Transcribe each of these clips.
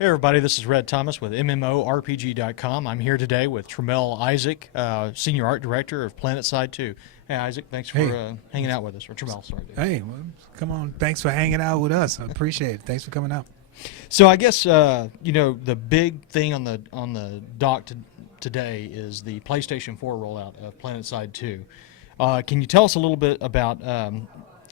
Hey everybody, this is Red Thomas with MMORPG.com. I'm here today with Tramell Isaac, Senior Art Director of Planetside 2. Hey Isaac, thanks for Hey. hanging out with us. Or Tramell, sorry. Dude. Hey, well, come on. Thanks for hanging out with us. I appreciate it. Thanks for coming out. So I guess the big thing on the dock today is the PlayStation 4 rollout of Planetside 2. Can you tell us a little bit about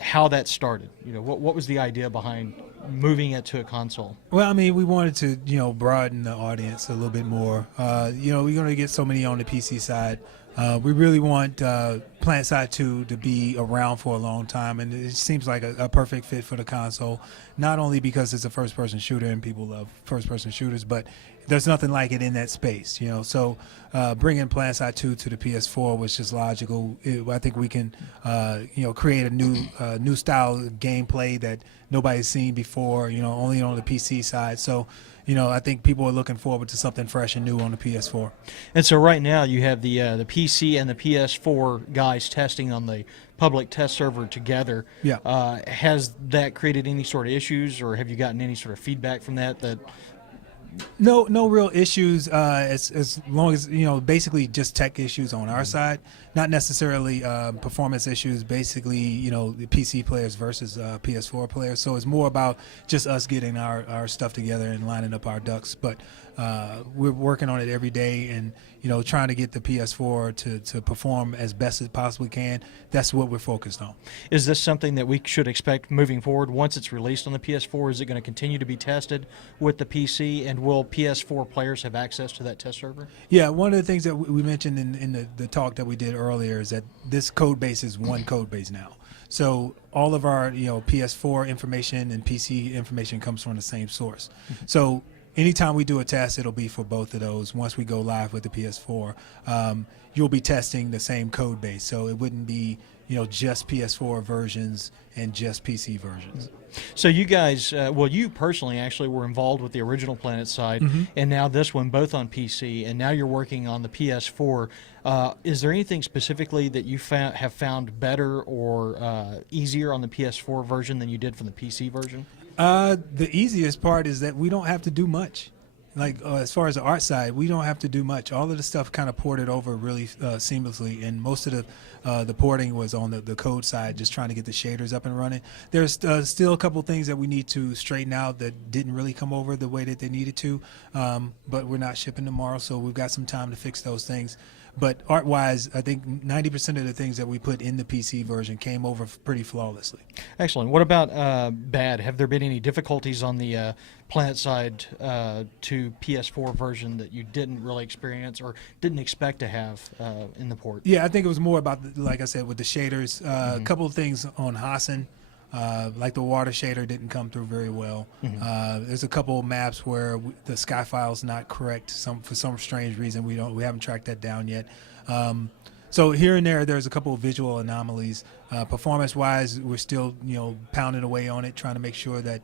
how that started? What was the idea behind moving it to a console? Well, I mean, we wanted to, broaden the audience a little bit more. We're going to get so many on the PC side. We really want Planetside 2 to be around for a long time, and it seems like a perfect fit for the console, not only because it's a first-person shooter and people love first-person shooters, but there's nothing like it in that space, So bringing Planetside 2 to the PS4 was just logical. I think we can, create a new style of gameplay that nobody's seen before, only on the PC side. So, I think people are looking forward to something fresh and new on the PS4. And so right now you have the PC and the PS4 guys testing on the public test server together. Yeah. Has that created any sort of issues, or have you gotten any sort of feedback from that? No real issues. As long as basically just tech issues on our side, not necessarily performance issues. Basically, the PC players versus PS4 players. So it's more about just us getting our stuff together and lining up our ducks. But we're working on it every day, and trying to get the PS4 to perform as best as possibly can. That's what we're focused on. Is this something that we should expect moving forward once it's released on the PS4? Is it going to continue to be tested with the PC, and will PS4 players have access to that test server? Yeah, one of the things that we mentioned in the talk that we did earlier is that this code base is one code base now. So all of our PS4 information and PC information comes from the same source. So anytime we do a test, it'll be for both of those. Once we go live with the PS4, you'll be testing the same code base. So it wouldn't be just PS4 versions and just PC versions. So you guys, you personally actually were involved with the original Planetside, and now this one, both on PC, and now you're working on the PS4. Is there anything specifically that you have found better or easier on the PS4 version than you did from the PC version? The easiest part is that we don't have to do much. Like as far as the art side, we don't have to do much. All of the stuff kind of ported over really seamlessly, and most of the porting was on the code side, just trying to get the shaders up and running. There's still a couple things that we need to straighten out that didn't really come over the way that they needed to, but we're not shipping tomorrow, so we've got some time to fix those things. But art-wise, I think 90% of the things that we put in the PC version came over pretty flawlessly. Excellent. What about bad? Have there been any difficulties on the Planetside to PS4 version that you didn't really experience or didn't expect to have in the port? Yeah, I think it was more about, like I said, with the shaders. A couple of things on Hassan. Like the water shader didn't come through very well. There's a couple of maps where the sky file's not correct. For some strange reason we haven't tracked that down yet. So here and there's a couple of visual anomalies. Performance-wise, we're still pounding away on it, trying to make sure that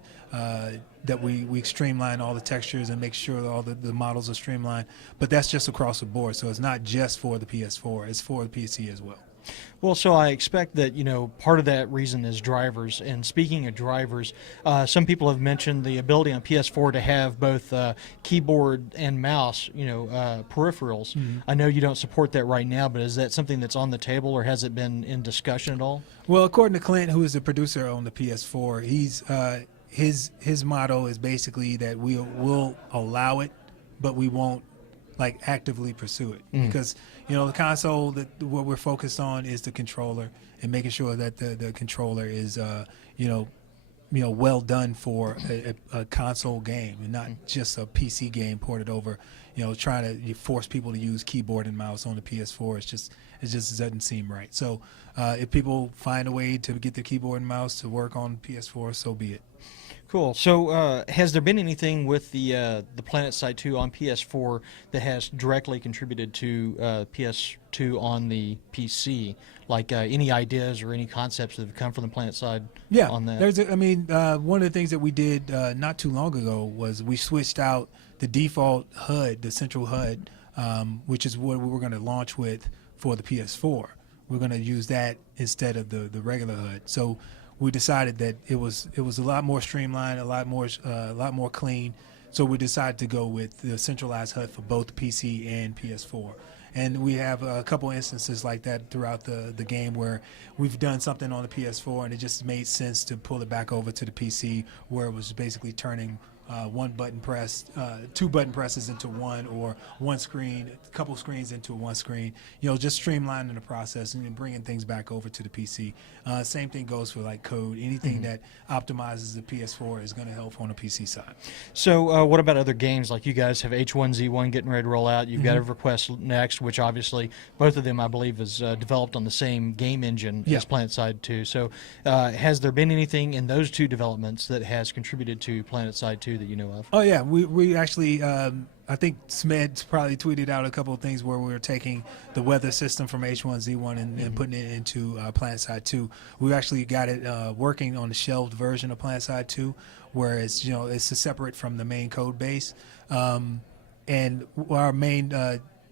we streamline all the textures and make sure that all the models are streamlined. But that's just across the board. So it's not just for the PS4; it's for the PC as well. Well, so I expect that, part of that reason is drivers. And speaking of drivers, some people have mentioned the ability on PS4 to have both keyboard and mouse, peripherals. I know you don't support that right now, but is that something that's on the table, or has it been in discussion at all? Well, according to Clint, who is the producer on the PS4, his motto is basically that we'll allow it, but we won't actively pursue it, because the console, what we're focused on is the controller and making sure that the controller is well done for a console game and not just a PC game ported over. Trying to force people to use keyboard and mouse on the PS4, it just doesn't seem right. So if people find a way to get the keyboard and mouse to work on PS4, so be it. Cool. So has there been anything with the Planetside 2 on PS4 that has directly contributed to PS2 on the PC? Like any ideas or any concepts that have come from the Planetside on that? One of the things that we did not too long ago was we switched out the default HUD, the central HUD, which is what we were going to launch with for the PS4. We're going to use that instead of the regular HUD. So we decided that it was a lot more streamlined, a lot more clean. So we decided to go with the centralized HUD for both PC and PS4. And we have a couple instances like that throughout the game where we've done something on the PS4 and it just made sense to pull it back over to the PC, where it was basically turning two button presses into one, or one screen, a couple screens into one screen. Just streamlining the process and then bringing things back over to the PC. Same thing goes for like code. Anything that optimizes the PS4 is going to help on the PC side. So what about other games? Like you guys have H1Z1 getting ready to roll out. You've got EverQuest Next, which obviously both of them, I believe, is developed on the same game engine as Planetside 2. So has there been anything in those two developments that has contributed to Planetside 2 that you know of? Oh yeah, we actually I think Smed probably tweeted out a couple of things where we were taking the weather system from H1Z1 and putting it into Planetside 2. We actually got it working on the shelved version of Planetside 2, where it's separate from the main code base, and our main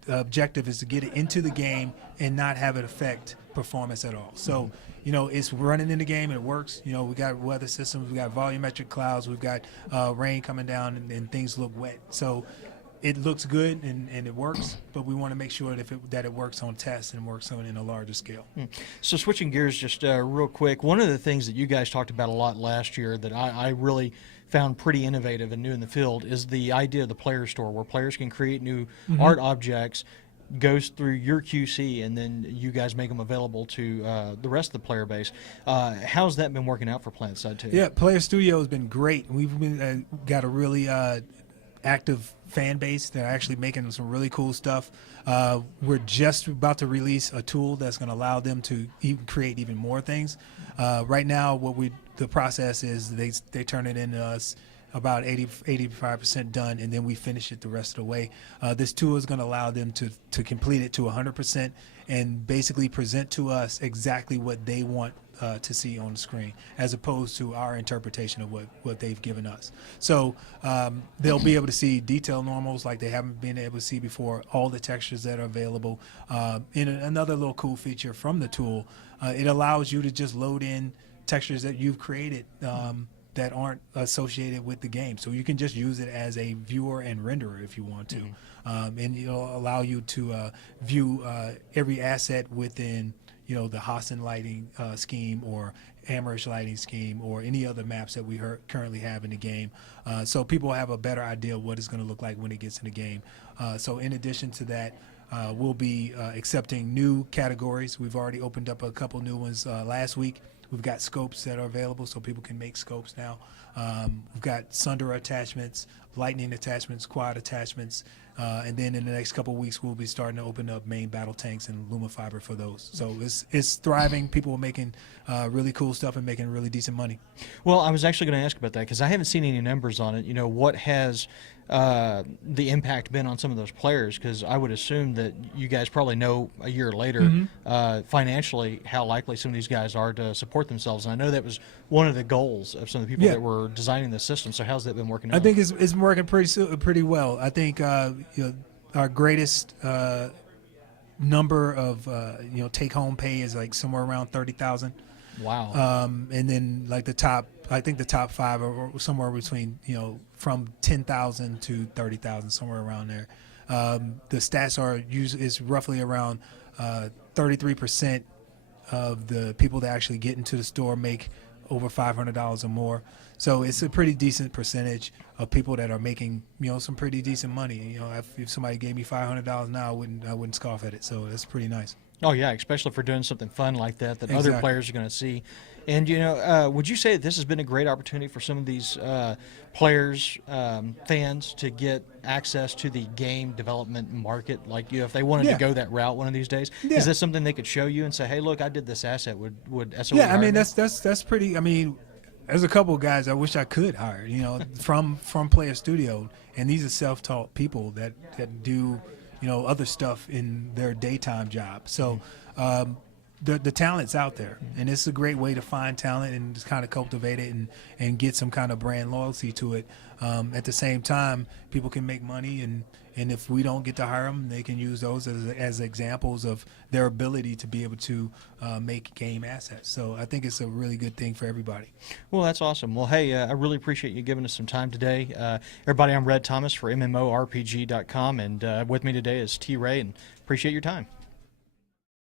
objective is to get it into the game and not have it affect performance at all. So it's running in the game and it works. We got weather systems, we got volumetric clouds, we've got rain coming down, and things look wet. So it looks good and it works, but we want to make sure that it works on tests and works on in a larger scale. So switching gears just real quick, one of the things that you guys talked about a lot last year that I really found pretty innovative and new in the field is the idea of the player store, where players can create new art objects, goes through your QC, and then you guys make them available to the rest of the player base. How's that been working out for Planetside 2? Yeah, Player Studio has been great. We've been got a really active fan base. They're actually making some really cool stuff. We're just about to release a tool that's going to allow them to create even more things. Right now, the process is they turn it into us about 85% done, and then we finish it the rest of the way. This tool is going to allow them to complete it to 100% and basically present to us exactly what they want to see on the screen, as opposed to our interpretation of what they've given us. So they'll be able to see detail normals like they haven't been able to see before, all the textures that are available. In another little cool feature from the tool, it allows you to just load in textures that you've created that aren't associated with the game. So you can just use it as a viewer and renderer if you want to. And it'll allow you to view every asset within the Hassan lighting scheme or Amherst lighting scheme or any other maps that we currently have in the game. So people have a better idea of what it's going to look like when it gets in the game. So in addition to that, we'll be accepting new categories. We've already opened up a couple new ones last week. We've got scopes that are available, so people can make scopes now. We've got Sundara attachments, lightning attachments, quad attachments, and then in the next couple of weeks we'll be starting to open up main battle tanks and Lumifiber for those. So it's thriving. People are making really cool stuff and making really decent money. Well, I was actually going to ask about that because I haven't seen any numbers on it. What has the impact been on some of those players? Because I would assume that you guys probably know a year later financially how likely some of these guys are to support themselves. And I know that was one of the goals of some of the people that were designing the system. So how's that been working out? I think it's working pretty well. I think our greatest number of take-home pay is like somewhere around 30,000. Wow. And then like the top 5 are somewhere between from 10,000 to 30,000, somewhere around there. The stats is roughly around 33% of the people that actually get into the store make over $500 or more. So it's a pretty decent percentage of people that are making some pretty decent money. If somebody gave me $500 now, I wouldn't scoff at it. So that's pretty nice. Oh yeah, especially for doing something fun like that other players are going to see. And would you say that this has been a great opportunity for some of these players, fans, to get access to the game development market? Like, if they wanted to go that route one of these days, is this something they could show you and say, "Hey, look, I did this asset. Would SOE?" Yeah, I mean that's pretty. I mean, there's a couple of guys I wish I could hire. From Player Studio, and these are self-taught people that do other stuff in their daytime job. So the talent's out there, and it's a great way to find talent and just kind of cultivate it and get some kind of brand loyalty to it. At the same time, people can make money, and if we don't get to hire them, they can use those as examples of their ability to be able to make game assets. So I think it's a really good thing for everybody. Well, that's awesome. Well, hey, I really appreciate you giving us some time today. Everybody, I'm Red Thomas for MMORPG.com, and with me today is T. Ray, and appreciate your time.